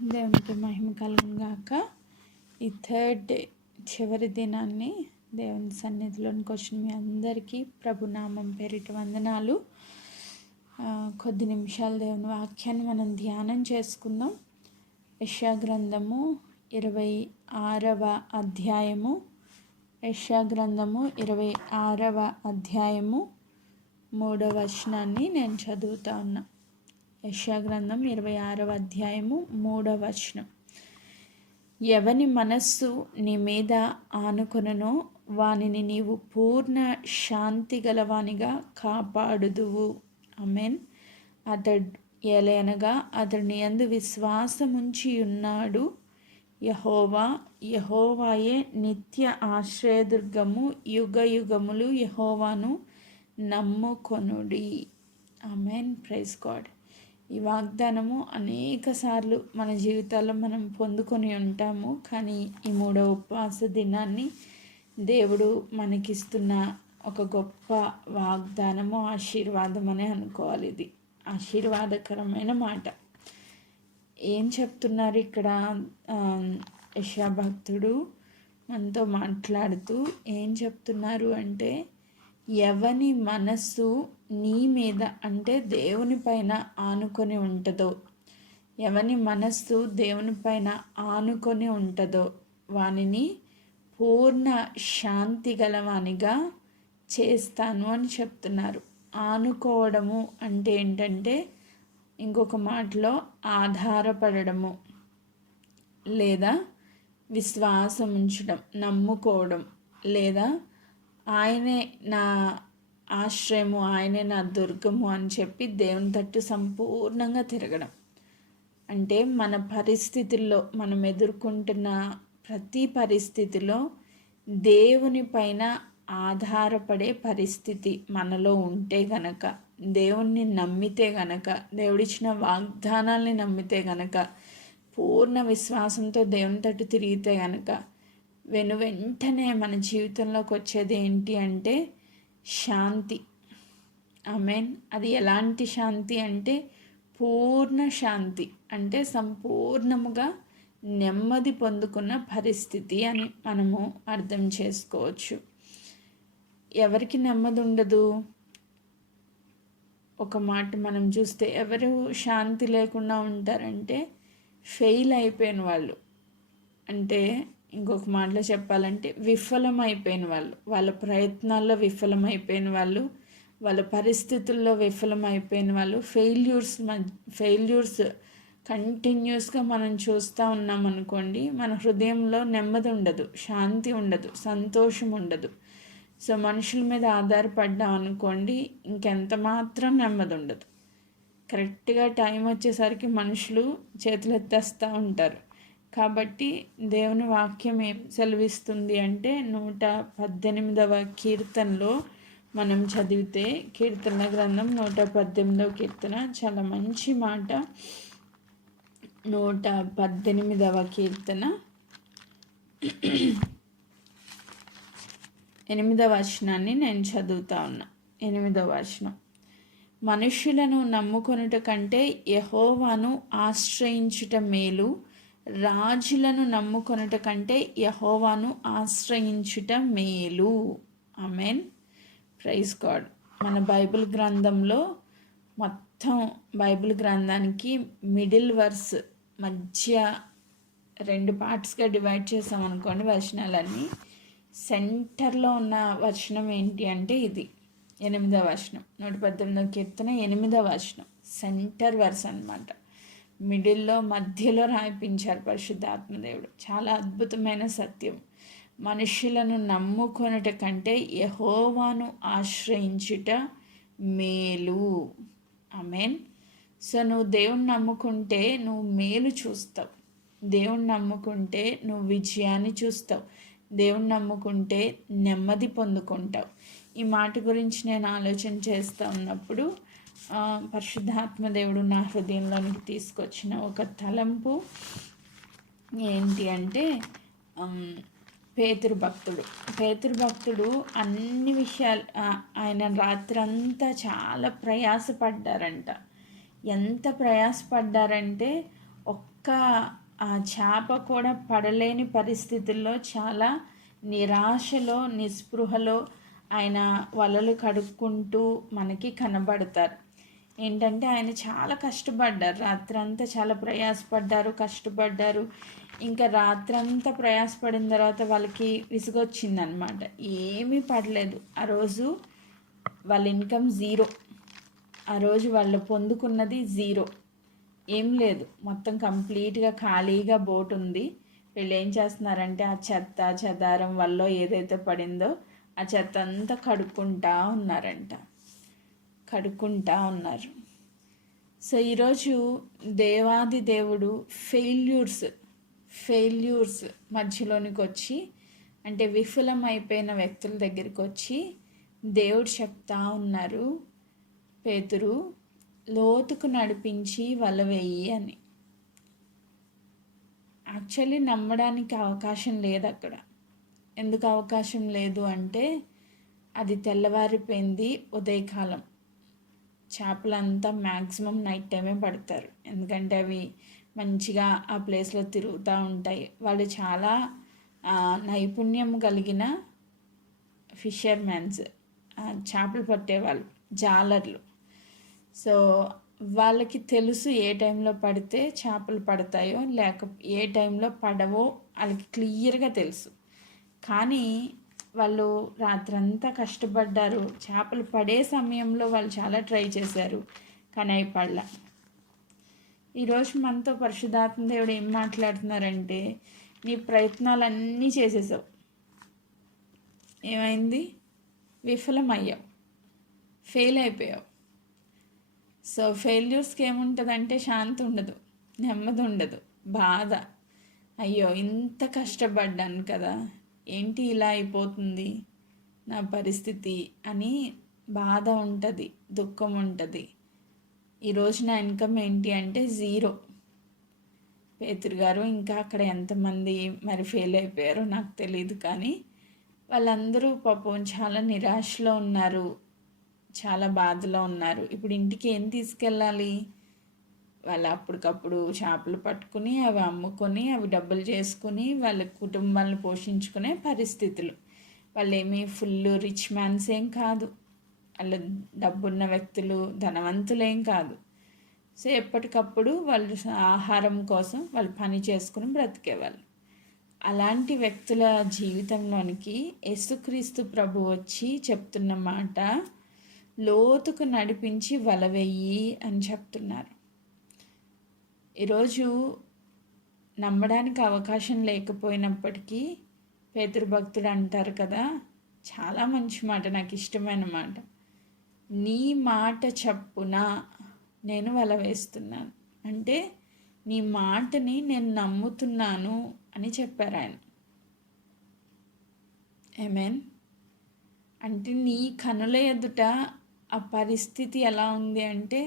దేవునికి మహిమ కలుగును గాక. ఈ థర్డ్ డే చివరి దినాన్ని దేవుని సన్నిధిలోనికి వచ్చిన మీ అందరికీ ప్రభునామం పేరిట వందనాలు. కొద్ది నిమిషాలు దేవుని వాక్యాన్ని మనం ధ్యానం చేసుకుందాం. యెషయా గ్రంథము 26వ అధ్యాయము. యెషయా గ్రంథము 26వ అధ్యాయము 3వ వచనాన్ని నేను చదువుతా ఉన్నా. యెషయా గ్రంథం 26వ అధ్యాయము 3వ వచనం. ఎవని మనస్సు నీ మీద ఆనుకొననో వానిని నీవు పూర్ణ శాంతి గలవానిగా కాపాడుదువు. ఆమేన్. అతడు ఏలయనగా అతడు నీ యందు విశ్వాసముంచి ఉన్నాడు. యెహోవాయే నిత్య ఆశ్రయదుర్గము, యుగ యుగములు యెహోవాను నమ్ముకొనుడి. ఆమేన్. Praise God. ఈ వాగ్దానము అనేక సార్లు మన జీవితాల్లో మనం పొందుకొని ఉంటాము. కానీ ఈ 3వ ఉపవాస దినాన్ని దేవుడు మనకిస్తున్న ఒక గొప్ప వాగ్దానము, ఆశీర్వాదం అనే అనుకోవాలి. ఇది ఆశీర్వాదకరమైన మాట. ఏం చెప్తున్నారు ఇక్కడ? యెషయా భక్తుడు మనతో మాట్లాడుతూ ఏం చెప్తున్నారు అంటే, ఎవని మనస్సు నీ మీద అంటే దేవుని పైన ఆనుకొని ఉంటుందో, ఎవని మనస్సు దేవుని పైన ఆనుకొని ఉంటుందో వానిని పూర్ణ శాంతి గలవానిగా చేస్తాను అని చెప్తున్నారు. ఆనుకోవడము అంటే ఏంటంటే, ఇంకొక మాటలో ఆధారపడము లేదా విశ్వాసం ఉంచడం, నమ్ముకోవడం, లేదా ఆయనే నా ఆశ్రయము, ఆయనే నా దుర్గము అని చెప్పి దేవుని తట్టు సంపూర్ణంగా తిరగడం. అంటే మన పరిస్థితుల్లో, మనం ఎదుర్కొంటున్న ప్రతి పరిస్థితిలో దేవుని పైన ఆధారపడే పరిస్థితి మనలో ఉంటే గనక, దేవుణ్ణి నమ్మితే గనక, దేవుడిచ్చిన వాగ్దానాల్ని నమ్మితే గనక, పూర్ణ విశ్వాసంతో దేవుని తట్టు తిరిగితే గనక వెంటనే మన జీవితంలోకి వచ్చేది ఏంటి అంటే శాంతి. ఆమేన్. అది ఎలాంటి శాంతి అంటే పూర్ణ శాంతి, అంటే సంపూర్ణముగా నెమ్మది పొందుకున్న పరిస్థితి అని మనము అర్థం చేసుకోవచ్చు. ఎవరికి నెమ్మది ఉండదు? ఒక మాట మనం చూస్తే ఎవరు శాంతి లేకుండా ఉంటారంటే ఫెయిల్ అయిపోయిన వాళ్ళు, అంటే ఇంకొక మాటలో చెప్పాలంటే విఫలమైపోయిన వాళ్ళు, వాళ్ళ ప్రయత్నాల్లో విఫలమైపోయిన వాళ్ళు, వాళ్ళ పరిస్థితుల్లో విఫలమైపోయిన వాళ్ళు, ఫెయిల్యూర్స్ కంటిన్యూస్గా మనం చూస్తూ ఉన్నాం అనుకోండి, మన హృదయంలో నెమ్మది ఉండదు, శాంతి ఉండదు, సంతోషం ఉండదు. సో మనుషుల మీద ఆధారపడ్డాం అనుకోండి, ఇంకెంత మాత్రం నెమ్మది ఉండదు. కరెక్ట్గా టైం వచ్చేసరికి మనుషులు చేతులు ఎత్తేస్తూ ఉంటారు. కాబట్టి దేవుని వాక్యం ఏం సెలవిస్తుంది అంటే 118వ కీర్తనలో మనం చదివితే, కీర్తన గ్రంథం 118వ కీర్తన చాలా మంచి మాట. 118వ కీర్తన 8వ వచనాన్ని నేను చదువుతా ఉన్నా. 8వ వచనం. మనుష్యులను నమ్ముకొనుట కంటే యెహోవాను ఆశ్రయించుట మేలు, రాజులను నమ్ముకొనుట కంటే యెహోవాను ఆశ్రయించుట మేలు. ఆమేన్. Praise God. మన బైబిల్ గ్రంథంలో మొత్తం బైబిల్ గ్రంథానికి మిడిల్ వర్స్ మధ్య 2 పార్ట్స్గా డివైడ్ చేసాం అనుకోండి వచనాలన్నీ. సెంటర్లో ఉన్న వచనం ఏంటి అంటే ఇది 8వ వచనం. 118వ కీర్తన 8వ వచనం సెంటర్ వర్స్ అన్నమాట. మిడిల్లో మధ్యలో రాయిపించారు పరిశుద్ధాత్మదేవుడు. చాలా అద్భుతమైన సత్యం. మనుషులను నమ్ముకొనుట కంటే యెహోవాను ఆశ్రయించుట మేలు. ఆమేన్. సో నువ్వు దేవుణ్ణి నమ్ముకుంటే నువ్వు మేలు చూస్తావు, దేవుణ్ణి నమ్ముకుంటే నువ్వు విజయాన్ని చూస్తావు, దేవుణ్ణి నమ్ముకుంటే నెమ్మది పొందుకుంటావు. ఈ మాట గురించి నేను ఆలోచన చేస్తూ ఉన్నప్పుడు పరిశుద్ధాత్మదేవుడు నా హృదయంలోనికి తీసుకొచ్చిన ఒక తలంపు ఏంటి అంటే, పేతురు భక్తుడు అన్ని విషయాలు ఆయన రాత్రంతా చాలా ప్రయాసపడ్డారంట. ఎంత ప్రయాసపడ్డారంటే ఒక్క ఆ చేప కూడా పడలేని పరిస్థితుల్లో చాలా నిరాశలో నిస్పృహలో ఆయన వలలు కడుక్కుంటూ మనకి కనబడతారు. ఏంటంటే ఆయన చాలా కష్టపడ్డారు, రాత్రంతా చాలా ప్రయాసపడ్డారు, కష్టపడ్డారు. ఇంకా రాత్రంతా ప్రయాసపడిన తర్వాత వాళ్ళకి విసుగొచ్చిందనమాట. ఏమీ పడలేదు ఆ రోజు. వాళ్ళ ఇన్కమ్ జీరో, ఆ రోజు వాళ్ళు పొందుకున్నది జీరో, ఏం లేదు. మొత్తం కంప్లీట్గా ఖాళీగా బోట్ ఉంది. వీళ్ళు ఏం చేస్తున్నారంటే ఆ చెత్త చెదారం వల్ల ఏదైతే పడిందో ఆ చెత్త అంతా కడుక్కుంటా ఉన్నారు. సో ఈరోజు దేవాది దేవుడు ఫెయిల్యూర్స్ మధ్యలోనికి వచ్చి, అంటే విఫలమైపోయిన వ్యక్తుల దగ్గరికి వచ్చి దేవుడు చెప్తా ఉన్నారు, పేతురు లోతుకు నడిపించి వల వేయి అని. యాక్చువల్లీ నమ్మడానికి అవకాశం లేదు అక్కడ. ఎందుకు అవకాశం లేదు అంటే అది తెల్లవారిపోయింది, ఉదయకాలం. చేపలంతా మ్యాక్సిమం నైట్ టైమే పడతారు, ఎందుకంటే అవి మంచిగా ఆ ప్లేస్లో తిరుగుతూ ఉంటాయి. వాళ్ళు చాలా నైపుణ్యం కలిగిన ఫిషర్మెన్స్, చేపలు పట్టేవాళ్ళు, జాలర్లు. సో వాళ్ళకి తెలుసు ఏ టైంలో పడితే చేపలు పడతాయో లేక ఏ టైంలో పడవో వాళ్ళకి క్లియర్గా తెలుసు. కానీ వాళ్ళు రాత్రంతా కష్టపడ్డారు. చేపలు పడే సమయంలో వాళ్ళు చాలా ట్రై చేశారు, కానీ అవి పడలా. ఈరోజు మనతో పరిశుద్ధాత్మ దేవుడు ఏం మాట్లాడుతున్నారంటే, నీ ప్రయత్నాలన్నీ చేసేసావు, ఏమైంది? విఫలమయ్యావు, ఫెయిల్ అయిపోయావు. సో ఫెయిల్యూర్స్కి ఏముంటుందంటే శాంతి ఉండదు, నెమ్మది ఉండదు, బాధ. అయ్యో ఇంత కష్టపడ్డాను కదా, ఏంటి ఇలా అయిపోతుంది నా పరిస్థితి అని బాధ ఉంటుంది, దుఃఖం ఉంటుంది. ఈరోజు నా ఇన్కమ్ ఏంటి అంటే జీరో. పేతురు గారు ఇంకా అక్కడ ఎంతమంది మరి ఫెయిల్ అయిపోయారో నాకు తెలియదు, కానీ వాళ్ళందరూ పాపం చాలా నిరాశలో ఉన్నారు, చాలా బాధలో ఉన్నారు. ఇప్పుడు ఇంటికి ఏం తీసుకెళ్ళాలి? వాళ్ళు అప్పటికప్పుడు చేపలు పట్టుకుని అవి అమ్ముకొని అవి డబ్బులు చేసుకుని వాళ్ళ కుటుంబాలను పోషించుకునే పరిస్థితులు. వాళ్ళు ఏమీ ఫుల్ రిచ్ మ్యాన్స్ ఏం కాదు, వాళ్ళు డబ్బున్న వ్యక్తులు, ధనవంతులేం కాదు. సో ఎప్పటికప్పుడు వాళ్ళు ఆహారం కోసం వాళ్ళు పని చేసుకుని బ్రతికేవాళ్ళు. అలాంటి వ్యక్తుల జీవితంలోనికి యేసుక్రీస్తు ప్రభు వచ్చి చెప్తున్న మాట, లోతుకు నడిపించి వల వెయ్యి అని చెప్తున్నారు. ఈరోజు నమ్మడానికి అవకాశం లేకపోయినప్పటికీ పేతురు భక్తుడు అంటారు కదా, చాలా మంచి మాట, నాకు ఇష్టమైన మాట, నీ మాట చప్పున నేను వల వేస్తున్నాను. అంటే నీ మాటని నేను నమ్ముతున్నాను అని చెప్పారు ఆయన. ఆమేన్. అంటే నీ కనుల ఎదుట ఆ పరిస్థితి ఎలా ఉంది అంటే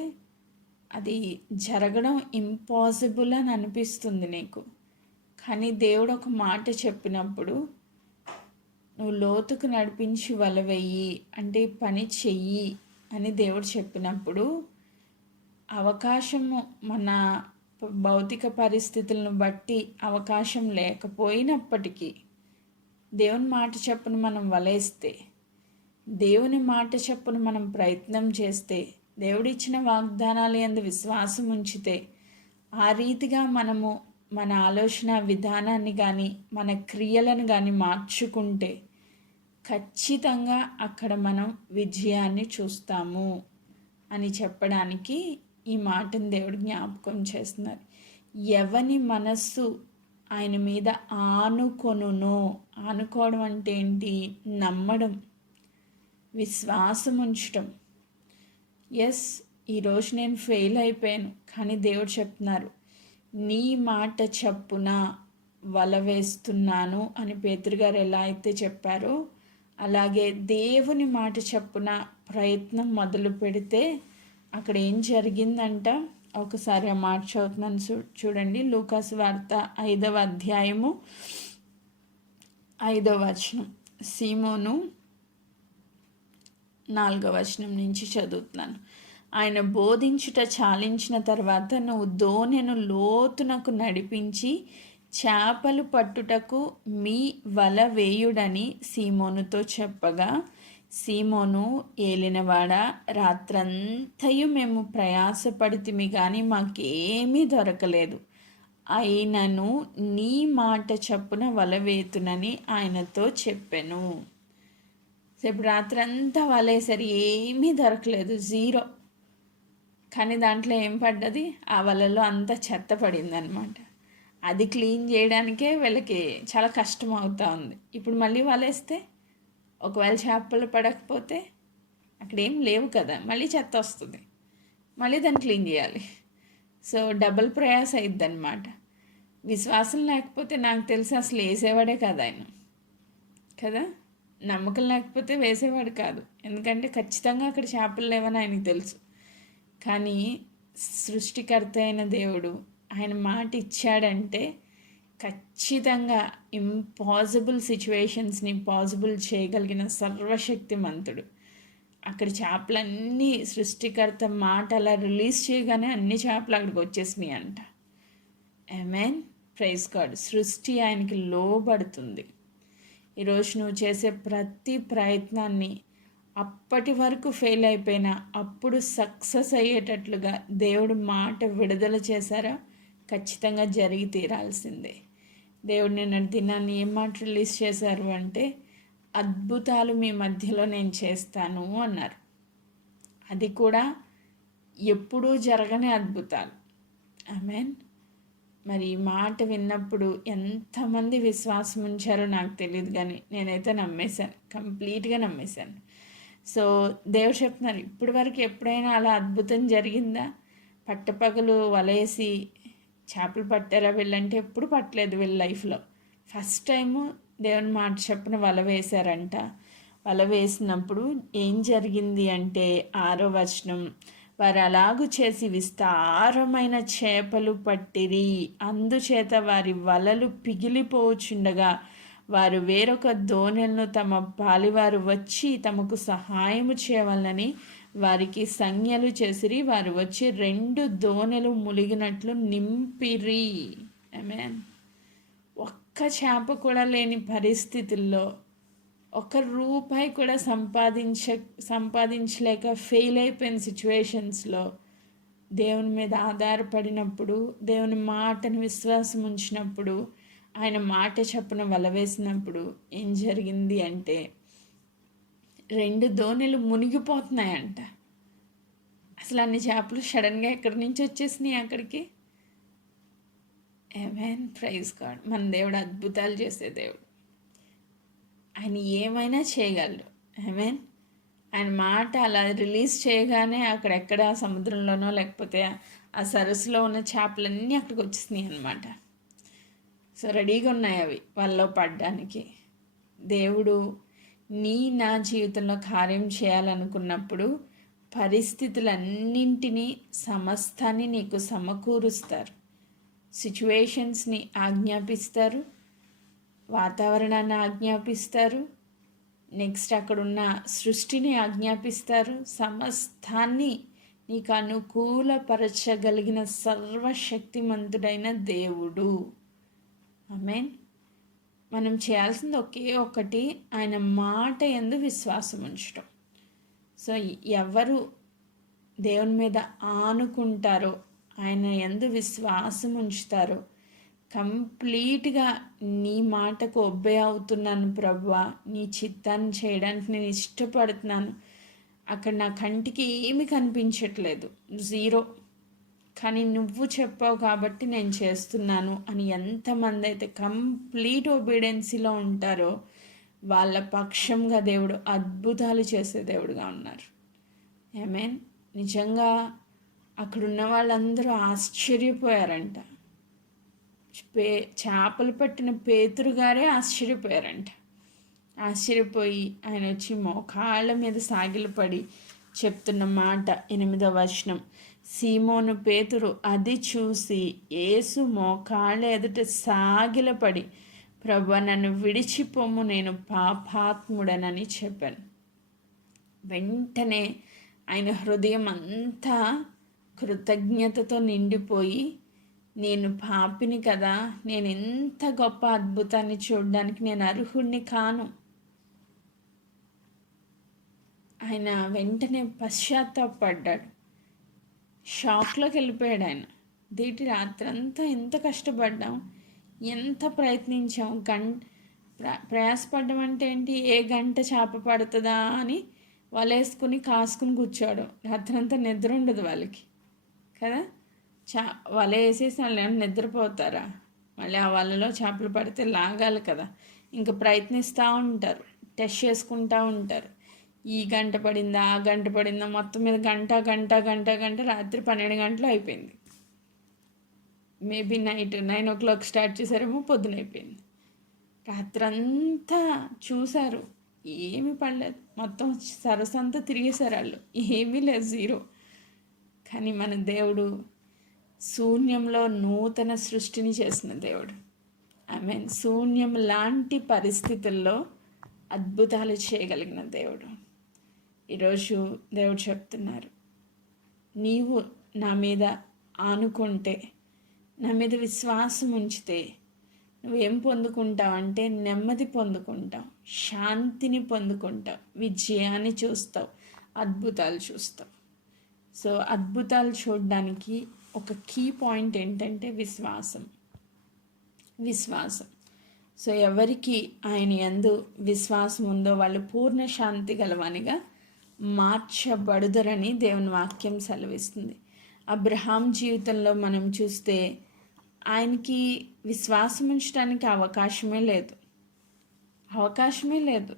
అది జరగడం ఇంపాసిబుల్ అని అనిపిస్తుంది నీకు. కానీ దేవుడు ఒక మాట చెప్పినప్పుడు, నువ్వు లోతుకు నడిపించి వల వెయ్యి అంటే పని చెయ్యి అని దేవుడు చెప్పినప్పుడు, అవకాశము మన భౌతిక పరిస్థితులను బట్టి అవకాశం లేకపోయినప్పటికీ దేవుని మాట చప్పున మనం వలేస్తే, దేవుని మాట చప్పున మనం ప్రయత్నం చేస్తే, దేవుడిచ్చిన వాగ్దానాలు యందు విశ్వాసం ఉంచితే, ఆ రీతిగా మనము మన ఆలోచన విధానాన్ని కానీ మన క్రియలను కానీ మార్చుకుంటే ఖచ్చితంగా అక్కడ మనం విజయాన్ని చూస్తాము అని చెప్పడానికి ఈ మాటను దేవుడు జ్ఞాపకం చేస్తున్నారు. ఎవని మనస్సు ఆయన మీద ఆనుకొనునో, ఆనుకోవడం అంటే ఏంటి? నమ్మడం, విశ్వాసం ఉంచడం. ఎస్, ఈరోజు నేను ఫెయిల్ అయిపోయాను, కానీ దేవుడు చెప్తున్నారు, నీ మాట చప్పున వల వేస్తున్నాను అని పేతురు గారు ఎలా అయితే చెప్పారో, అలాగే దేవుని మాట చప్పున ప్రయత్నం మొదలు పెడితే అక్కడ ఏం జరిగిందంట? ఒకసారి ఆ మాట చదువుతున్నాను, చూడండి. లూకాసు వార్త 5వ అధ్యాయము 5వ వచనం. సీమోను 4వ వచనం నుంచి చదువుతున్నాను. ఆయన బోధించుట చాలించిన తర్వాత నువ్వు దోణెను లోతునకు నడిపించి చేపలు పట్టుటకు మీ వల వేయుడని సీమోనుతో చెప్పగా, సీమోను, ఏలినవాడ, రాత్రంతయు మేము ప్రయాసపడితిమి కానీ మాకేమీ దొరకలేదు, అయినను నీ మాట చప్పున వల వేతునని ఆయనతో చెప్పెను. ఇప్పుడు రాత్రంతా వలేసరి ఏమీ దొరకలేదు, జీరో. కానీ దాంట్లో ఏం పడ్డది? ఆ వలలో అంతా చెత్త పడింది అనమాట. అది క్లీన్ చేయడానికే వీళ్ళకి చాలా కష్టం అవుతా ఉంది. ఇప్పుడు మళ్ళీ వలేస్తే ఒకవేళ చేపలు పడకపోతే అక్కడ ఏం లేవు కదా, మళ్ళీ చెత్త వస్తుంది, మళ్ళీ దాన్ని క్లీన్ చేయాలి. సో డబుల్ ప్రయాస అయిద్ది అనమాట. విశ్వాసం లేకపోతే నాకు తెలిసి అసలు వేసేవాడే కాదు ఆయన కదా. నమ్మకం లేకపోతే వేసేవాడు కాదు, ఎందుకంటే ఖచ్చితంగా అక్కడ చేపలు లేవని ఆయనకు తెలుసు. కానీ సృష్టికర్త అయిన దేవుడు ఆయన మాట ఇచ్చాడంటే ఖచ్చితంగా ఇంపాసిబుల్ సిచ్యువేషన్స్ని పాసిబుల్ చేయగలిగిన సర్వశక్తిమంతుడు. అక్కడ చేపలన్నీ సృష్టికర్త మాట అలా రిలీజ్ చేయగానే అన్ని చేపలు అక్కడికి వచ్చేసినాయి అంట. ఆమేన్, ప్రైజ్ గాడ్. సృష్టి ఆయనకి లోబడుతుంది. ఈరోజు నువ్వు చేసే ప్రతి ప్రయత్నాన్ని అప్పటి వరకు ఫెయిల్ అయిపోయినా అప్పుడు సక్సెస్ అయ్యేటట్లుగా దేవుడు మాట విడుదల చేశారా, ఖచ్చితంగా జరిగి తీరాల్సిందే. దేవుడు నిన్న దినాన్ని ఏం మాట రిలీజ్ చేశారు అంటే, అద్భుతాలు మీ మధ్యలో నేను చేస్తాను అన్నారు. అది కూడా ఎప్పుడూ జరగని అద్భుతాలు. ఆమేన్. మరి ఈ మాట విన్నప్పుడు ఎంతమంది విశ్వాసం ఉంచారో నాకు తెలియదు, కానీ నేనైతే నమ్మేశాను, కంప్లీట్గా నమ్మేశాను. సో దేవుడు చెప్తున్నారు, ఇప్పటి వరకు ఎప్పుడైనా అలా అద్భుతం జరిగిందా? పట్టపగలు వలేసి చేపలు పట్టారా వీళ్ళంటే? ఎప్పుడు పట్టలేదు వీళ్ళ లైఫ్లో. ఫస్ట్ టైము దేవుని మాట చెప్పిన వల వేశారంట. వల వేసినప్పుడు ఏం జరిగింది అంటే 6వ వచనం, వారు అలాగు చేసి విస్తారమైన చేపలు పట్టిరి, అందుచేత వారి వలలు పిగిలిపోచుండగా వారు వేరొక దోణెలను తమ పాలివారు వచ్చి తమకు సహాయము చేయవాలని వారికి సంజ్ఞలు చేసిరి. వారు వచ్చి 2 దోణెలు ములిగినట్లు నింపిరి. ఆమేన్. ఒక్క చేప కూడా లేని పరిస్థితుల్లో, ₹1 కూడా సంపాదించలేక ఫెయిల్ అయిపోయిన సిచ్యువేషన్స్లో దేవుని మీద ఆధారపడినప్పుడు, దేవుని మాటను విశ్వాసం ఉంచినప్పుడు, ఆయన మాట చప్పున వల వేసినప్పుడు ఏం జరిగింది అంటే 2 దోణెలు మునిగిపోతున్నాయంట. అసలు అన్ని చేపలు సడన్గా ఎక్కడి నుంచి వచ్చేసినాయి అక్కడికి. ఆమేన్, ప్రైజ్ గాడ్. మన దేవుడు అద్భుతాలు చేసే దేవుడు. ఆయన ఏమైనా చేయగలడు. ఆమేన్. ఆయన మాట అలా రిలీజ్ చేయగానే అక్కడెక్కడ సముద్రంలోనో లేకపోతే ఆ సరస్సులో ఉన్న చేపలన్నీ అక్కడికి వచ్చేసినాయి అన్నమాట. సో రెడీగా ఉన్నాయి అవి వాళ్ళలో పడ్డానికి. దేవుడు నా జీవితంలో కార్యం చేయాలనుకున్నప్పుడు పరిస్థితులన్నింటినీ, సమస్తాన్ని నీకు సమకూరుస్తారు. సిచ్యువేషన్స్ని ఆజ్ఞాపిస్తారు, వాతావరణాన్ని ఆజ్ఞాపిస్తారు, నెక్స్ట్ అక్కడున్న సృష్టిని ఆజ్ఞాపిస్తారు. సమస్తాన్ని నీకు అనుకూలపరచగలిగిన సర్వశక్తిమంతుడైన దేవుడు. ఆమేన్. మనం చేయాల్సింది ఒకే ఒకటి, ఆయన మాట యందు విశ్వాసం ఉంచడం. సో ఎవరు దేవుని మీద ఆనుకుంటారో, ఆయన యందు విశ్వాసం ఉంచుతారో, కంప్లీట్గా నీ మాటకు ఒబ్బే అవుతున్నాను ప్రభువా, నీ చిత్తాన్ని చేయడానికి నేను ఇష్టపడుతున్నాను, అక్కడ నా కంటికి ఏమీ కనిపించట్లేదు, జీరో, కానీ నువ్వు చెప్పావు కాబట్టి నేను చేస్తున్నాను అని ఎంతమంది అయితే కంప్లీట్ ఒబీడియన్సీలో ఉంటారో వాళ్ళ పక్షంగా దేవుడు అద్భుతాలు చేసే దేవుడుగా ఉన్నారు. ఆమేన్. నిజంగా అక్కడున్న వాళ్ళందరూ ఆశ్చర్యపోయారంట. చేపలు పట్టిన పేతురు గారే ఆశ్చర్యపోయారంట. ఆశ్చర్యపోయి ఆయన వచ్చి మోకాళ్ళ మీద సాగిలపడి చెప్తున్న మాట 8వ వచనం, సీమోను పేతురు అది చూసి యేసు మోకాళ్ళ ఎదుట సాగిలపడి, ప్రభువా నన్ను విడిచిపోము, నేను పాపాత్ముడనని చెప్పాను. వెంటనే ఆయన హృదయం అంతా కృతజ్ఞతతో నిండిపోయి, నేను పాపిని కదా, నేను ఎంత గొప్ప అద్భుతాన్ని చూడడానికి నేను అర్హుడిని కాను. ఆయన వెంటనే పశ్చాత్తాపడ్డాడు, షాక్లోకి వెళ్ళిపోయాడు ఆయన. రాత్రంతా ఎంత కష్టపడ్డాం, ఎంత ప్రయత్నించాం, ప్రయాసపడ్డం అంటే ఏంటి, ఏ గంట చేప పడుతుందా అని వలేసుకుని కాసుకుని కూర్చోవడం. రాత్రంతా నిద్ర ఉండదు వాళ్ళకి కదా. వల వేసేసి వాళ్ళు ఏమైనా నిద్రపోతారా? మళ్ళీ ఆ వలలో చేపలు పడితే లాగాలి కదా. ఇంకా ప్రయత్నిస్తూ ఉంటారు, టెస్ట్ చేసుకుంటూ ఉంటారు. ఈ గంట పడిందా, ఆ గంట పడిందా, మొత్తం మీద గంట గంట గంట గంట రాత్రి 12 గంటలు అయిపోయింది. మేబీ నైట్ 9 o'clock స్టార్ట్ చేశారేమో, పొద్దున అయిపోయింది. రాత్రంతా చూశారు, ఏమీ పడలేదు. మొత్తం సరసంతా తిరిగేశారు వాళ్ళు, ఏమీ లేదు, జీరో. కానీ మన దేవుడు శూన్యంలో నూతన సృష్టిని చేసిన దేవుడు. శూన్యం లాంటి పరిస్థితుల్లో అద్భుతాలు చేయగలిగిన దేవుడు. ఈరోజు దేవుడు చెప్తున్నారు, నీవు నా మీద ఆనుకుంటే, నా మీద విశ్వాసం ఉంచితే నువ్వేం పొందుకుంటావు అంటే నెమ్మది పొందుకుంటావు, శాంతిని పొందుకుంటావు, విజయాన్ని చూస్తావు, అద్భుతాలు చూస్తావు. సో అద్భుతాలు చూడడానికి ఒక కీ పాయింట్ ఏంటంటే విశ్వాసం. సో ఎవరికి ఆయన యందు విశ్వాసం ఉందో వాళ్ళు పూర్ణ శాంతి గలవానిగా మార్చబడుదరని దేవుని వాక్యం సెలవిస్తుంది. అబ్రహాం జీవితంలో మనం చూస్తే ఆయనకి విశ్వాసం ఉంచడానికి అవకాశమే లేదు.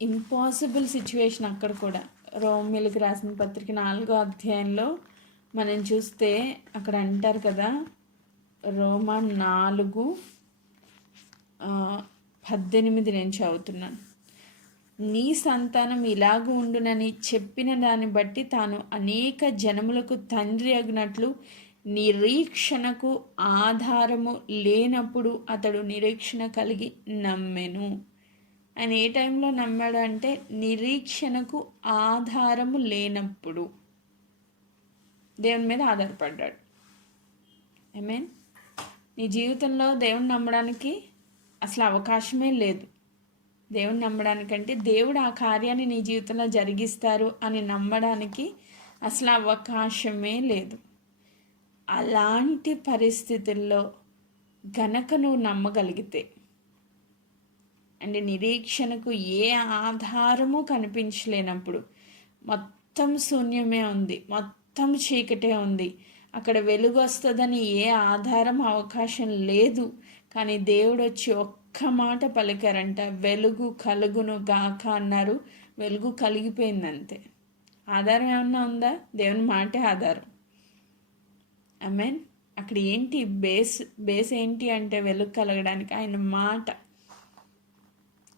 ఇంపాసిబుల్ సిచ్యువేషన్ అక్కడ కూడా. రోమిలికి రాసిన పత్రిక 4వ అధ్యాయంలో మనం చూస్తే అక్కడ అంటారు కదా, రోమా 4:18 నేను చదువుతున్నాను. నీ సంతానం ఇలాగ ఉండునని చెప్పిన దాన్ని బట్టి తాను అనేక జనములకు తండ్రి అగినట్లు నిరీక్షణకు ఆధారము లేనప్పుడు అతడు నిరీక్షణ కలిగి నమ్మెను. ఆయన ఏ టైంలో నమ్మాడు అంటే నిరీక్షణకు ఆధారము లేనప్పుడు దేవుని మీద ఆధారపడ్డాడు. నీ జీవితంలో దేవుని నమ్మడానికి అసలు అవకాశమే లేదు. దేవుని నమ్మడానికంటే దేవుడు ఆ కార్యాన్ని నీ జీవితంలో జరిగిస్తారు అని నమ్మడానికి అసలు అవకాశమే లేదు. అలాంటి పరిస్థితుల్లో గనక నువ్వు నమ్మగలిగితే, అంటే నిరీక్షణకు ఏ ఆధారము కనిపించలేనప్పుడు, మొత్తం శూన్యమే ఉంది, మొత్తం చీకటే ఉంది, అక్కడ వెలుగు వస్తుందని ఏ ఆధారం అవకాశం లేదు. కానీ దేవుడు వచ్చి ఒక్క మాట పలికారంట, వెలుగు కలుగును గాక అన్నారు, వెలుగు కలిగిపోయిందంతే. ఆధారం ఏమన్నా ఉందా? దేవుని మాటే ఆధారం. అక్కడ ఏంటి బేస్ ఏంటి అంటే వెలుగు కలగడానికి ఆయన మాట,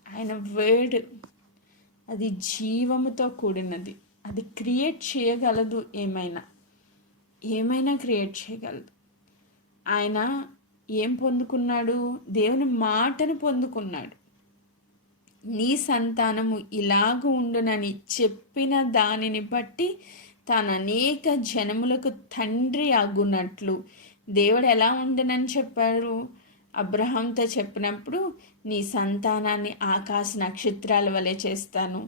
ఆయన వర్డ్, అది జీవముతో కూడినది. అది క్రియేట్ చేయగలదు, ఏమైనా క్రియేట్ చేయగలదు. ఆయన ఏం పొందుకున్నాడు? దేవుని మాటను పొందుకున్నాడు. నీ సంతానము ఇలాగ ఉండునని చెప్పిన దానిని బట్టి తాను అనేక జనములకు తండ్రి అగునట్లు. దేవుడు ఎలా ఉండునని చెప్పారు? అబ్రహాంతో చెప్పినప్పుడు, నీ సంతానాన్ని ఆకాశ నక్షత్రాల వలె చేస్తాను,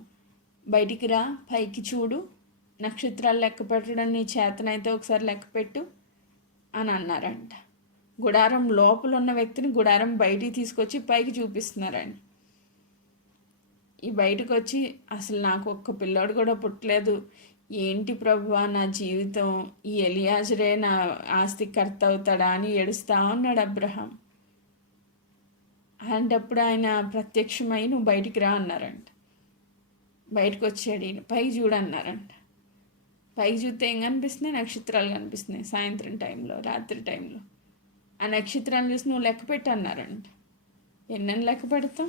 బయటికి రా, పైకి చూడు, నక్షత్రాలు లెక్క పెట్టడం నీ చేతనైతే ఒకసారి లెక్క పెట్టు అని అన్నారంట. గుడారం లోపల ఉన్న వ్యక్తిని గుడారం బయటికి తీసుకొచ్చి పైకి చూపిస్తున్నారండి. ఈ బయటకు వచ్చి, అసలు నాకు ఒక్క పిల్లోడు కూడా పుట్టలేదు, ఏంటి ప్రభువా నా జీవితం, ఈ ఎలియాజరే నా ఆస్తి కర్త అవుతాడా అని ఏడుస్తా ఉన్నాడు అబ్రహాం. అలాంటప్పుడు ఆయన ప్రత్యక్షమై నువ్వు బయటికి రా అన్నారంట. బయటకు వచ్చాడు ఈయన, పైకి చూడన్నారంట. పైకి చూస్తే ఏం కనిపిస్తున్నాయి? నక్షత్రాలు కనిపిస్తున్నాయి. సాయంత్రం టైంలో, రాత్రి టైంలో ఆ నక్షత్రాలను చూసి నువ్వు లెక్క పెట్టు అన్నారంట. ఎన్నని లెక్క పెడతాం?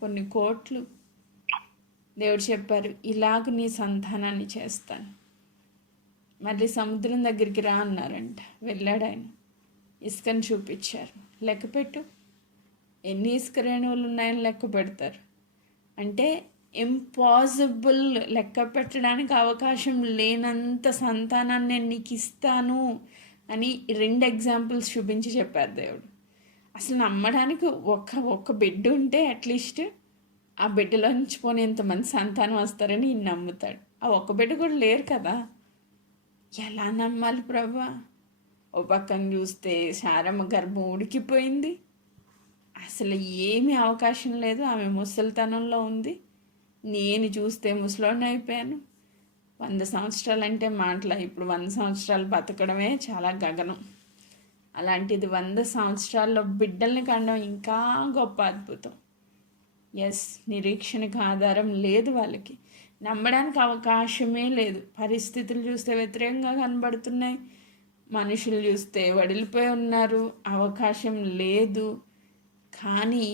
కొన్ని కోట్లు. దేవుడు చెప్పారు, ఇలాగ నీ సంతానాన్ని చేస్తాను. మళ్ళీ సముద్రం దగ్గరికి రా అన్నారంట. వెళ్ళాడు ఆయన, ఇసుకని చూపించారు, లెక్క పెట్టు, ఎన్ని ఇసుక రేణువులు ఉన్నాయని లెక్క పెడతారు. అంటే ఇంపాసిబుల్, లెక్క పెట్టడానికి అవకాశం లేనంత సంతానాన్ని నేను నీకు ఇస్తాను అని 2 ఎగ్జాంపుల్స్ చూపించి చెప్పారు దేవుడు. అసలు నమ్మడానికి ఒక్క బిడ్డ ఉంటే అట్లీస్ట్ ఆ బిడ్డలో నుంచి పోనీ ఎంతమంది సంతానం వస్తారని ఈయన నమ్ముతాడు. ఆ ఒక్క బిడ్డ కూడా లేరు కదా, ఎలా నమ్మాలి ప్రభా? ఓ పక్కన చూస్తే శారమ్మ గర్భం ఉడికిపోయింది, అసలు ఏమీ అవకాశం లేదు, ఆమె ముసలితనంలో ఉంది. నేను చూస్తే ముసలోని అయిపోయాను. 100 సంవత్సరాలు అంటే మాటలా, ఇప్పుడు 100 సంవత్సరాలు బతకడమే చాలా గగనం. అలాంటిది 100 సంవత్సరాల్లో బిడ్డల్ని కండం ఇంకా గొప్ప అద్భుతం. నిరీక్షణకు ఆధారం లేదు, వాళ్ళకి నమ్మడానికి అవకాశమే లేదు. పరిస్థితులు చూస్తే వ్యతిరేకంగా కనబడుతున్నాయి, మనుషులు చూస్తే వడిలిపోయి ఉన్నారు, అవకాశం లేదు. కానీ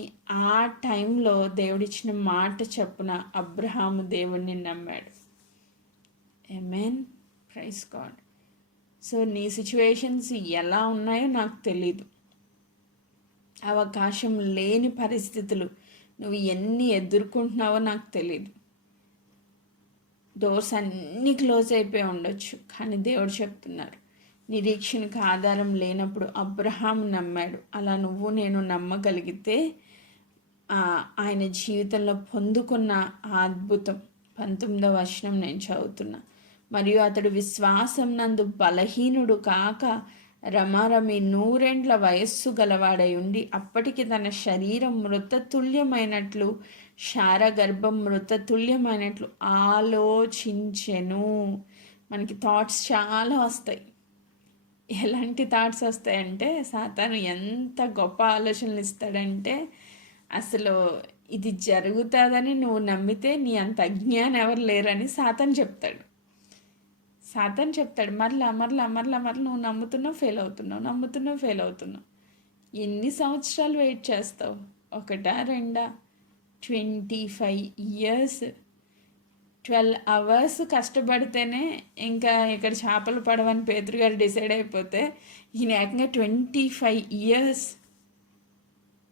ఆ టైంలో దేవుడిచ్చిన మాట చొప్పున అబ్రహాము దేవుణ్ణి నమ్మాడు. ఆమేన్, ప్రైజ్ గాడ్. సో నీ సిచ్యువేషన్స్ ఎలా ఉన్నాయో నాకు తెలీదు, అవకాశం లేని పరిస్థితులు నువ్వు ఎన్ని ఎదుర్కొంటున్నావో నాకు తెలీదు. డోర్స్ అన్నీ క్లోజ్ అయిపోయి ఉండొచ్చు, కానీ దేవుడు చెప్తున్నారు నిరీక్షణకు ఆధారం లేనప్పుడు అబ్రహాం నమ్మాడు. అలా నువ్వు నేను నమ్మగలిగితే ఆయన జీవితంలో పొందుకున్న ఆ అద్భుతం 19వ వచనం నేను చదువుతున్నా. మరియు అతడు విశ్వాసం నందు బలహీనుడు కాక రమారమి 100 ఏండ్ల వయస్సు గలవాడై ఉండి అప్పటికి తన శరీరం మృతతుల్యమైనట్లు శారగర్భం మృతతుల్యమైనట్లు ఆలోచించెను. మనకి థాట్స్ చాలా వస్తాయి. ఎలాంటి థాట్స్ వస్తాయంటే, సాతాను ఎంత గొప్ప ఆలోచనలు ఇస్తాడంటే, అసలు ఇది జరుగుతుందని నువ్వు నమ్మితే నీ అంత అజ్ఞానం ఎవరు లేరని సాతాను చెప్తాడు. మరలా నువ్వు నమ్ముతున్నావు, ఫెయిల్ అవుతున్నావు. ఎన్ని సంవత్సరాలు వెయిట్ చేస్తావు? 1, 2, 25 years, 12 hours కష్టపడితేనే ఇంకా ఇక్కడ చేపలు పడవని పేతురు గారు డిసైడ్ అయిపోతే, ఈయన ఏకంగా 25 years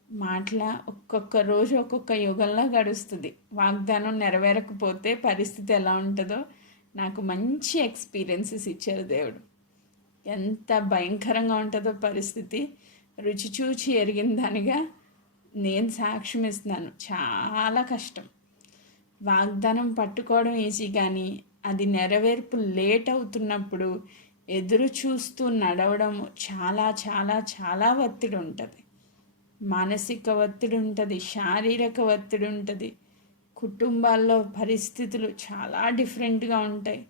మాటల ఒక్కొక్క రోజు ఒక్కొక్క యుగంలా గడుస్తుంది. వాగ్దానం నెరవేరకపోతే పరిస్థితి ఎలా ఉంటుందో నాకు మంచి ఎక్స్పీరియన్సెస్ ఇచ్చారు దేవుడు. ఎంత భయంకరంగా ఉంటుందో పరిస్థితి రుచి చూచి ఎరిగిన దానిగా నేను సాక్ష్యం ఇస్తున్నాను. చాలా కష్టం. వాగ్దానం పట్టుకోవడం ఈజీ, కానీ అది నెరవేర్పు లేట్ అవుతున్నప్పుడు ఎదురు చూస్తూ నడవడం చాలా చాలా చాలా ఒత్తిడి ఉంటుంది. మానసిక ఒత్తిడి ఉంటుంది, శారీరక ఒత్తిడి ఉంటుంది. కుటుంబాల్లో పరిస్థితులు చాలా డిఫరెంట్గా ఉంటాయి.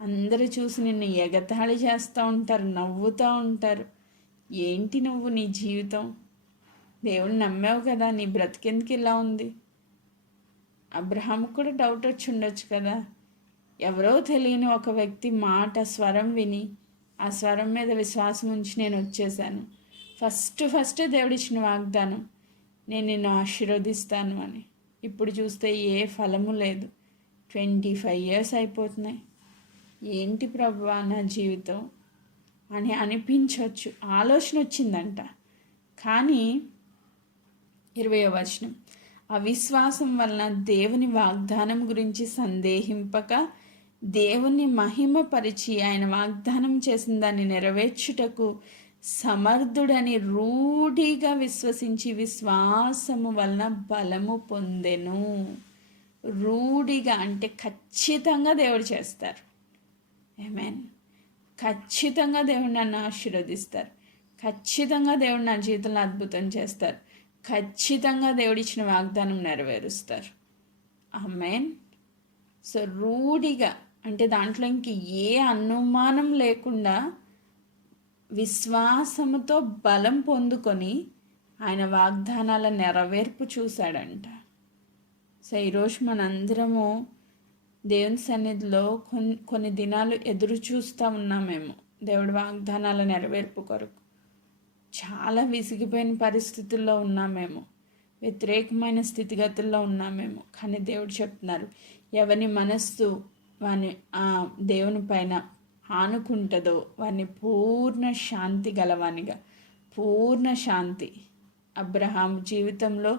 అందరూ చూసి నిన్ను ఎగతాళి చేస్తూ ఉంటారు, నవ్వుతూ ఉంటారు. ఏంటి నువ్వు నీ జీవితం? దేవుణ్ణి నమ్మావు కదా, నీ బ్రతికెందుకు ఇలా ఉంది? అబ్రహాంకు కూడా డౌట్ వచ్చి ఉండొచ్చు కదా. ఎవరో తెలియని ఒక వ్యక్తి మాట స్వరం విని ఆ స్వరం మీద విశ్వాసం ఉంచి నేను వచ్చేసాను. ఫస్ట్ దేవుడిచ్చిన వాగ్దానం, నేను నిన్ను ఆశీర్వదిస్తాను అని. ఇప్పుడు చూస్తే ఏ ఫలము లేదు. 25 years అయిపోతున్నాయి. ఏంటి ప్రభువా నా జీవితం అని అనిపించవచ్చు, ఆలోచన వచ్చిందంట. కానీ 20వ వచనం, అవిశ్వాసం వలన దేవుని వాగ్దానం గురించి సందేహింపక దేవుని మహిమపరిచి ఆయన వాగ్దానం చేసిన దాన్ని నెరవేర్చుటకు సమర్థుడని రూఢిగా విశ్వసించి విశ్వాసము వలన బలము పొందెను. రూఢిగా అంటే ఖచ్చితంగా దేవుడు చేస్తారు. ఆమేన్. ఖచ్చితంగా దేవుడు నన్ను ఆశీర్వదిస్తారు, ఖచ్చితంగా దేవుడు నా జీవితంలో అద్భుతం చేస్తారు, ఖచ్చితంగా దేవుడిచ్చిన వాగ్దానం నెరవేరుస్తారు. ఆమేన్. సో రూఢిగా అంటే దాంట్లో ఇంక ఏ అనుమానం లేకుండా విశ్వాసముతో బలం పొందుకొని ఆయన వాగ్దానాల నెరవేర్పు చూశాడంట. సో ఈరోజు మనందరము దేవుని సన్నిధిలో కొన్ని దినాలు ఎదురు చూస్తూ ఉన్నామేమో దేవుడి వాగ్దానాల నెరవేర్పు కొరకు. చాలా విసిగిపోయిన పరిస్థితుల్లో ఉన్నామేమో, వ్యతిరేకమైన స్థితిగతుల్లో ఉన్నామేమో. కానీ దేవుడు చెప్తున్నారు, ఎవరి మనస్సు వాని దేవుని పైన ఆనుకుంటుందో వారిని పూర్ణ శాంతి గలవానిగా, పూర్ణ శాంతి. అబ్రహాం జీవితంలో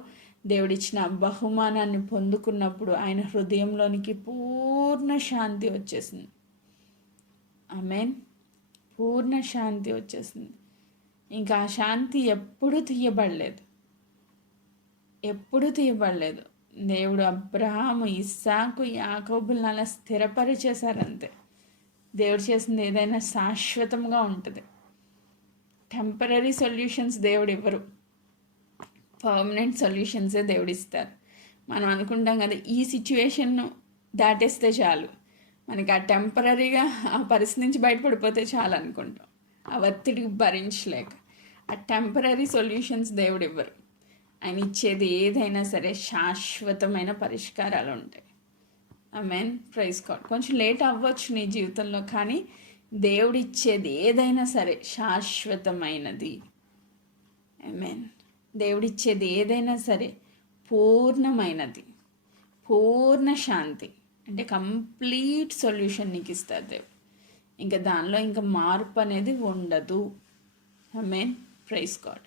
దేవుడిచ్చిన బహుమానాన్ని పొందుకున్నప్పుడు ఆయన హృదయంలోనికి పూర్ణ శాంతి వచ్చేసింది. ఆమేన్. పూర్ణ శాంతి వచ్చేసింది. ఇంకా ఆ శాంతి ఎప్పుడూ తీయబడలేదు. దేవుడు అబ్రహాము, ఇస్సాకు, యాకోబులను అలా స్థిరపరిచేశారంతే. దేవుడు చేసింది ఏదైనా శాశ్వతంగా ఉంటుంది. టెంపరీ సొల్యూషన్స్ దేవుడు ఇవ్వరు, పర్మనెంట్ సొల్యూషన్సే దేవుడు ఇస్తారు. మనం అనుకుంటాం కదా, ఈ సిచ్యువేషన్ను దాటేస్తే చాలు, మనకి ఆ టెంపరీగా ఆ పరిస్థితి నుంచి బయటపడిపోతే చాలు అనుకుంటాం, ఆ ఒత్తిడికి భరించలేక. ఆ టెంపరీ సొల్యూషన్స్ దేవుడు ఇవ్వరు. ఆయన ఇచ్చేది ఏదైనా సరే శాశ్వతమైన పరిష్కారాలు ఉంటాయి. ఆమేన్. Praise God. కొంచెం లేట్ అవ్వచ్చు నీ జీవితంలో, కానీ దేవుడు ఇచ్చేది ఏదైనా సరే శాశ్వతమైనది. ఆమేన్. దేవుడిచ్చేది ఏదైనా సరే పూర్ణమైనది, పూర్ణ శాంతి, అంటే కంప్లీట్ సొల్యూషన్ నీకు ఇస్తారు దేవుడు. ఇంకా దానిలో ఇంకా మార్పు అనేది ఉండదు. ఆమేన్. Praise God.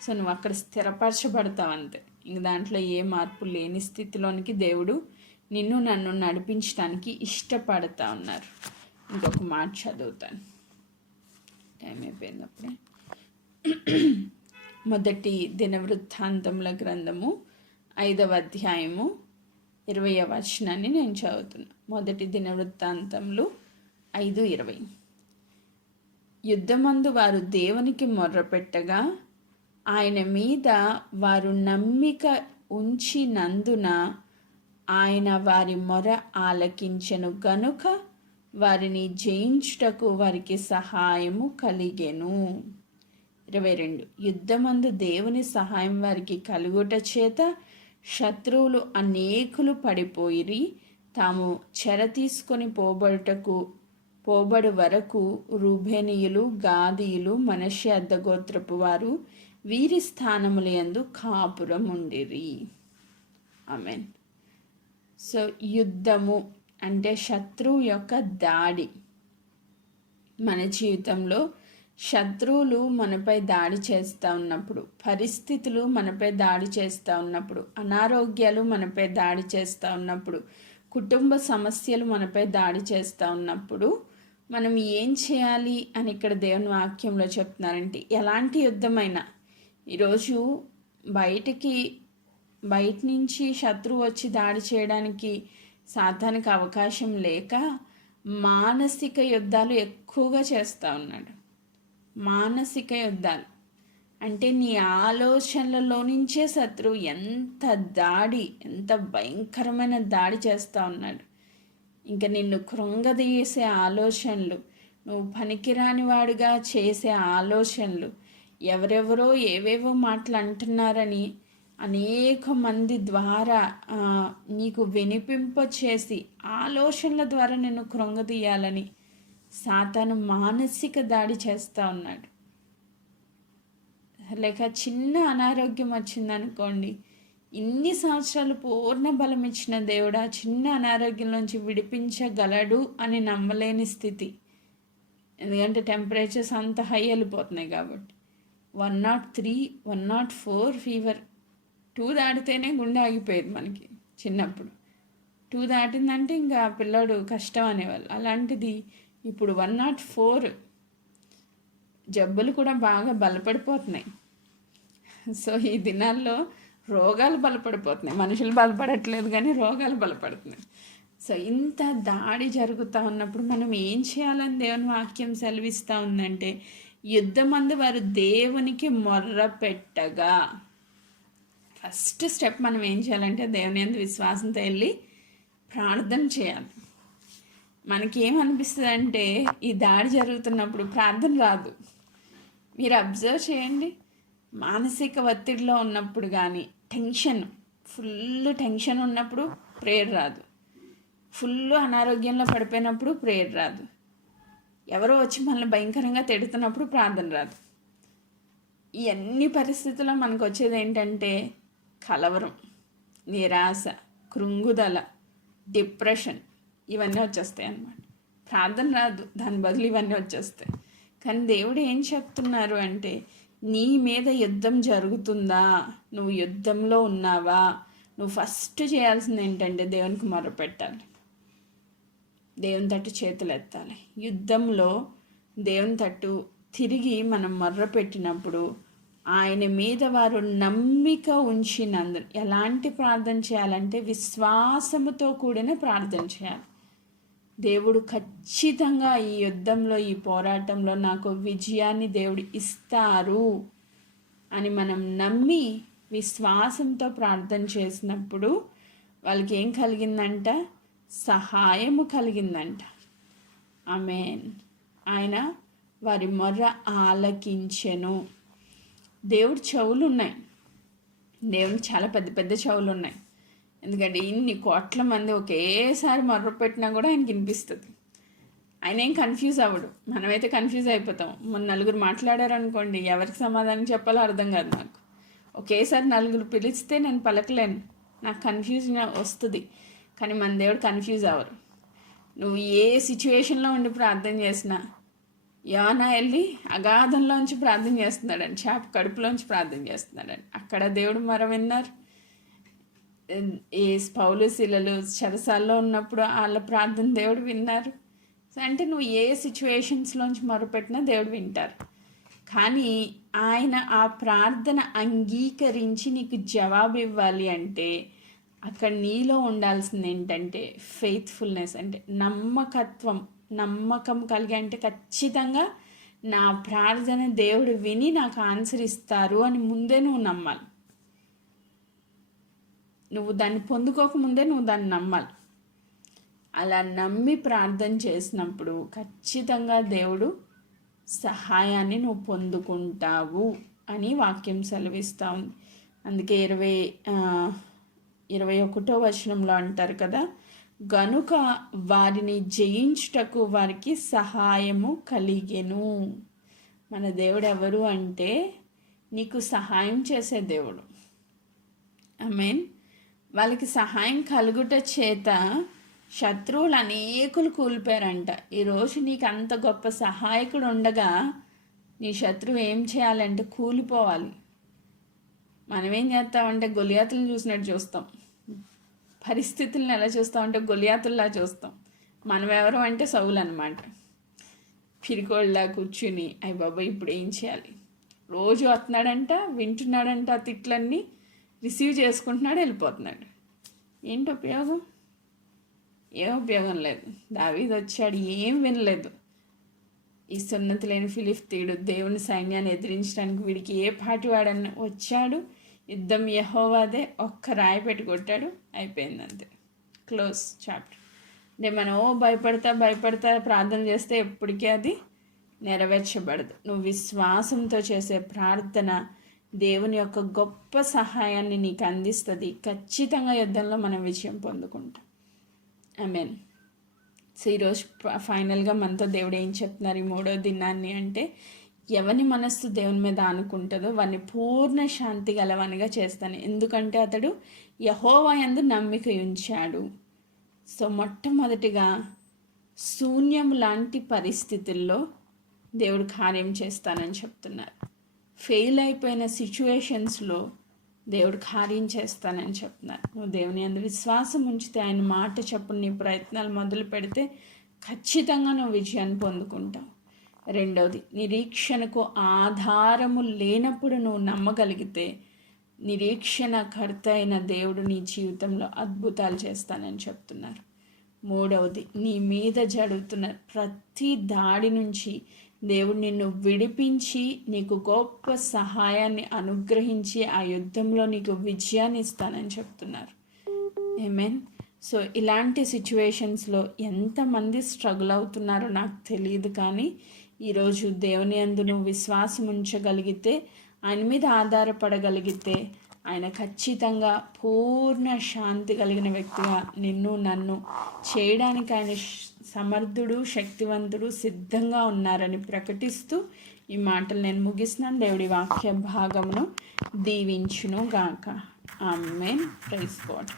సో నువ్వు అక్కడ స్థిరపరచబడతావు అంతే. ఇంక దాంట్లో ఏ మార్పు లేని స్థితిలోనికి దేవుడు నిన్ను నన్ను నడిపించడానికి ఇష్టపడతా ఉన్నారు. ఇంకొక మాట చదువుతాను, టైం అయిపోయినప్పుడే. మొదటి దినవృత్తాంతముల గ్రంథము 5వ అధ్యాయము 20వ వచనాన్ని నేను చదువుతున్నా. మొదటి దినవృత్తాంతములు 5:20. యుద్ధమందు వారు దేవునికి మొర్రపెట్టగా ఆయన మీద వారు నమ్మిక ఉంచినందున ఆయన వారి మొర ఆలకించెను గనుక వారిని జయించుటకు వారికి సహాయము కలిగెను. 22. యుద్ధమందు దేవుని సహాయం వారికి కలుగుట చేత శత్రువులు అనేకులు పడిపోయిరి. తాము చెర తీసుకొని పోబడు వరకు రూబేనీయులు, గాదీయులు, మనష్షే అర్థగోత్రపు వారు వీరి స్థానముల యందు కాపురం ఉండిరి. ఆమేన్. సో యుద్ధము అంటే శత్రువు యొక్క దాడి. మన జీవితంలో శత్రువులు మనపై దాడి చేస్తూ ఉన్నప్పుడు, పరిస్థితులు మనపై దాడి చేస్తూ ఉన్నప్పుడు, అనారోగ్యాలు మనపై దాడి చేస్తూ ఉన్నప్పుడు, కుటుంబ సమస్యలు మనపై దాడి చేస్తూ ఉన్నప్పుడు మనం ఏం చేయాలి అని ఇక్కడ దేవుని వాక్యంలో చెప్తున్నారంటే, ఎలాంటి యుద్ధమైనా ఈరోజు బయట నుంచి శత్రువు వచ్చి దాడి చేయడానికి సాతానికి అవకాశం లేక మానసిక యుద్ధాలు ఎక్కువగా చేస్తూ ఉన్నాడు. మానసిక యుద్ధాలు అంటే నీ ఆలోచనలలో నుంచే శత్రువు ఎంత భయంకరమైన దాడి చేస్తూ ఉన్నాడు. ఇంకా నిన్ను కృంగదీసే ఆలోచనలు, నువ్వు పనికిరాని వాడిగా చేసే ఆలోచనలు, ఎవరెవరో ఏవేవో మాటలు అంటున్నారని అనేక మంది ద్వారా నీకు వినిపింపచేసి ఆలోచనల ద్వారా నిన్ను కృంగదీయాలని సాతాను మానసిక దాడి చేస్తూ ఉన్నాడు. లేక చిన్న అనారోగ్యం వచ్చిందనుకోండి, ఇన్ని సంవత్సరాలు పూర్ణ బలం ఇచ్చిన దేవుడు ఆ చిన్న అనారోగ్యం నుంచి విడిపించగలడు అని నమ్మలేని స్థితి. ఎందుకంటే టెంపరేచర్స్ అంత హై వెళ్ళిపోతున్నాయి కాబట్టి. 103, 104 ఫీవర్. 2 దాటితేనే గుండె ఆగిపోయేది మనకి చిన్నప్పుడు. 2 దాటిందంటే ఇంకా పిల్లాడు కష్టం అనేవాళ్ళు. అలాంటిది ఇప్పుడు 104. జబ్బులు కూడా బాగా బలపడిపోతున్నాయి. సో ఈ దినాల్లో రోగాలు బలపడిపోతున్నాయి, మనుషులు బలపడట్లేదు కానీ రోగాలు బలపడుతున్నాయి. సో ఇంత దాడి జరుగుతూ ఉన్నప్పుడు మనం ఏం చేయాలని దేవుని వాక్యం సెలవిస్తూ ఉందంటే, యుద్ధమందు వారు దేవునికి మొర్ర పెట్టగా, ఫస్ట్ స్టెప్ మనం ఏం చేయాలంటే దేవుని యందు విశ్వాసంతో వెళ్ళి ప్రార్థన చేయాలి. మనకేమనిపిస్తుంది అంటే ఈ దాడి జరుగుతున్నప్పుడు ప్రార్థన రాదు. మీరు అబ్జర్వ్ చేయండి, మానసిక ఒత్తిడిలో ఉన్నప్పుడు కానీ, ఫుల్ టెన్షన్ ఉన్నప్పుడు ప్రేయర్ రాదు. ఫుల్ అనారోగ్యంలో పడిపోయినప్పుడు ప్రేయర్ రాదు. ఎవరో వచ్చి మనల్ని భయంకరంగా తిడుతున్నప్పుడు ప్రార్థన రాదు. ఈ అన్ని పరిస్థితుల్లో మనకు వచ్చేది ఏంటంటే కలవరం, నిరాశ, కృంగుదల, డిప్రెషన్, ఇవన్నీ వచ్చేస్తాయి అన్నమాట. ప్రార్థన రాదు, దాని బదులు ఇవన్నీ వచ్చేస్తాయి. కానీ దేవుడు ఏం చెప్తున్నారు అంటే, నీ మీద యుద్ధం జరుగుతుందా, నువ్వు యుద్ధంలో ఉన్నావా, నువ్వు ఫస్ట్ చేయాల్సింది ఏంటంటే దేవునికి మొరపెట్టాలి, దేవుని తట్టు చేతులు ఎత్తాలి. యుద్ధంలో దేవుని తట్టు తిరిగి మనం మొర్రపెట్టినప్పుడు ఆయన మీద వారు నమ్మిక ఉంచినందు ఎలాంటి ప్రార్థన చేయాలంటే విశ్వాసముతో కూడిన ప్రార్థన చేయాలి. దేవుడు ఖచ్చితంగా ఈ యుద్ధంలో, ఈ పోరాటంలో నాకు విజయాన్ని దేవుడు ఇస్తారు అని మనం నమ్మి విశ్వాసంతో ప్రార్థన చేసినప్పుడు వాళ్ళకి ఏం కలిగిందంట? సహాయము కలిగిందంట. ఆమేన్. ఆయన వారి మొర్ర ఆలకించెను. దేవుడి చెవులు ఉన్నాయి, దేవునికి చాలా పెద్ద పెద్ద చెవులు ఉన్నాయి. ఎందుకంటే ఇన్ని కోట్ల మంది ఒకేసారి మొర్ర పెట్టినా కూడా ఆయనకి వినిపిస్తుంది. ఆయన ఏం కన్ఫ్యూజ్ అవ్వడు. మనమైతే కన్ఫ్యూజ్ అయిపోతాం. మన నలుగురు మాట్లాడారు అనుకోండి, ఎవరికి సమాధానం చెప్పాలో అర్థం కాదు నాకు. ఒకేసారి నలుగురు పిలిస్తే నేను పలకలేను, నాకు కన్ఫ్యూజన్ వస్తుంది. కానీ మన దేవుడు కన్ఫ్యూజ్ అవ్వరు. నువ్వు ఏ సిచ్యువేషన్లో ఉండి ప్రార్థన చేసినా, యోనా వెళ్ళి అగాధంలోంచి ప్రార్థన చేస్తున్నాడని, చేప కడుపులోంచి ప్రార్థన చేస్తున్నాడని, అక్కడ దేవుడు మొర విన్నారు. ఈ పౌలు శీలలు చెరసాల్లో ఉన్నప్పుడు వాళ్ళ ప్రార్థన దేవుడు విన్నారు. అంటే నువ్వు ఏ సిచ్యువేషన్స్లోంచి మొరపెట్టినా దేవుడు వింటారు. కానీ ఆయన ఆ ప్రార్థన అంగీకరించి నీకు జవాబు ఇవ్వాలి అంటే అక్కడ నీలో ఉండాల్సింది ఏంటంటే ఫెయిత్ఫుల్నెస్, అంటే నమ్మకం కలిగి, అంటే ఖచ్చితంగా నా ప్రార్థన దేవుడు విని నాకు ఆన్సర్ ఇస్తారు అని ముందే నువ్వు నమ్మాలి. నువ్వు దాన్ని పొందుకోకముందే నువ్వు దాన్ని నమ్మాలి. అలా నమ్మి ప్రార్థన చేసినప్పుడు ఖచ్చితంగా దేవుడు సహాయాన్ని నువ్వు పొందుకుంటావు అని వాక్యం సెలవిస్తూ ఉంది. అందుకే 21వ వచనంలో అంటారు కదా, గనుక వారిని జయించుటకు వారికి సహాయము కలిగెను. మన దేవుడు ఎవరు అంటే నీకు సహాయం చేసే దేవుడు. ఆమేన్. వాళ్ళకి సహాయం కలుగుట చేత శత్రువులు అనేకులు కూలిపోయారంట. ఈరోజు నీకు అంత గొప్ప సహాయకుడు ఉండగా నీ శత్రువు ఏం చేయాలంటే కూలిపోవాలి. మనమేం చేస్తామంటే గొలియాతులను చూసినట్టు చూస్తాం, పరిస్థితులను ఎలా చూస్తామంటే గొలియాతుల్లా చూస్తాం. మనం ఎవరు అంటే సౌలు అనమాట. పిరికోళ్ళ కూర్చుని అయ్య బాబాయ్ ఇప్పుడు ఏం చేయాలి, రోజు వస్తున్నాడంట, వింటున్నాడంట, ఆ తిట్లన్నీ రిసీవ్ చేసుకుంటున్నాడు, వెళ్ళిపోతున్నాడు. ఏంటి ఉపయోగం? ఏం ఉపయోగం లేదు. దావీదు వచ్చాడు, ఏం వినలేదు. ఈ సున్నతి లేని ఫిలిష్తీయుడు దేవుని సైన్యాన్ని ఎదిరించడానికి వీడికి ఏ పాటి వాడని వచ్చాడు, యుద్ధం యెహోవాదే, ఒక్క రాయి పెట్టి కొట్టాడు, అయిపోయింది, అంతే, క్లోజ్ చాప్టర్. అంటే మనం భయపడతా ప్రార్థన చేస్తే ఎప్పటికీ అది నెరవేర్చబడదు. నువ్వు విశ్వాసంతో చేసే ప్రార్థన దేవుని యొక్క గొప్ప సహాయాన్ని నీకు అందిస్తుంది. ఖచ్చితంగా యుద్ధంలో మనం విజయం పొందుకుంటాం. ఆమేన్. సో ఈరోజు ఫైనల్గా మనతో దేవుడు ఏం చెప్తున్నారు ఈ 3వ దినాన్ని అంటే, ఎవని మనస్సు దేవుని మీద ఆనుకుంటుందో వాడిని పూర్ణ శాంతి గలవనిగా చేస్తాను, ఎందుకంటే అతడు యెహోవా యందు నమ్మిక ఉంచాడు. సో మొట్టమొదటిగా శూన్యం లాంటి పరిస్థితుల్లో దేవుడు కార్యం చేస్తానని చెప్తున్నారు. ఫెయిల్ అయిపోయిన సిచ్యువేషన్స్లో దేవుడు కార్యం చేస్తానని చెప్తున్నారు. నువ్వు దేవుని యందు విశ్వాసం ఉంచితే, ఆయన మాట చొప్పున నీ ప్రయత్నాలు మొదలు పెడితే ఖచ్చితంగా నువ్వు విజయాన్ని పొందుకుంటావు. రెండవది, నిరీక్షణకు ఆధారము లేనప్పుడు నువ్వు నమ్మగలిగితే నిరీక్షణకర్త అయిన దేవుడు నీ జీవితంలో అద్భుతాలు చేస్తానని చెప్తున్నారు. మూడవది, నీ మీద జరుగుతున్న ప్రతి దాడి నుంచి దేవుడు నిన్ను విడిపించి నీకు గొప్ప సహాయాన్ని అనుగ్రహించి ఆ యుద్ధంలో నీకు విజయాన్ని ఇస్తానని చెప్తున్నారు. ఆమేన్. సో ఇలాంటి సిచ్యువేషన్స్లో ఎంతమంది స్ట్రగుల్ అవుతున్నారో నాకు తెలియదు, కానీ ఈరోజు దేవుని యందు నువ్వు విశ్వాసం ఉంచగలిగితే, ఆయన మీద ఆధారపడగలిగితే, ఆయన ఖచ్చితంగా పూర్ణ శాంతి కలిగిన వ్యక్తిగా నిన్ను నన్ను చేయడానికి ఆయన సమర్థుడు, శక్తివంతుడు, సిద్ధంగా ఉన్నారని ప్రకటిస్తూ ఈ మాటలు నేను ముగిస్తున్నాను. దేవుడి వాక్య భాగమును దీవించును గాక. ఆమేన్. Praise God.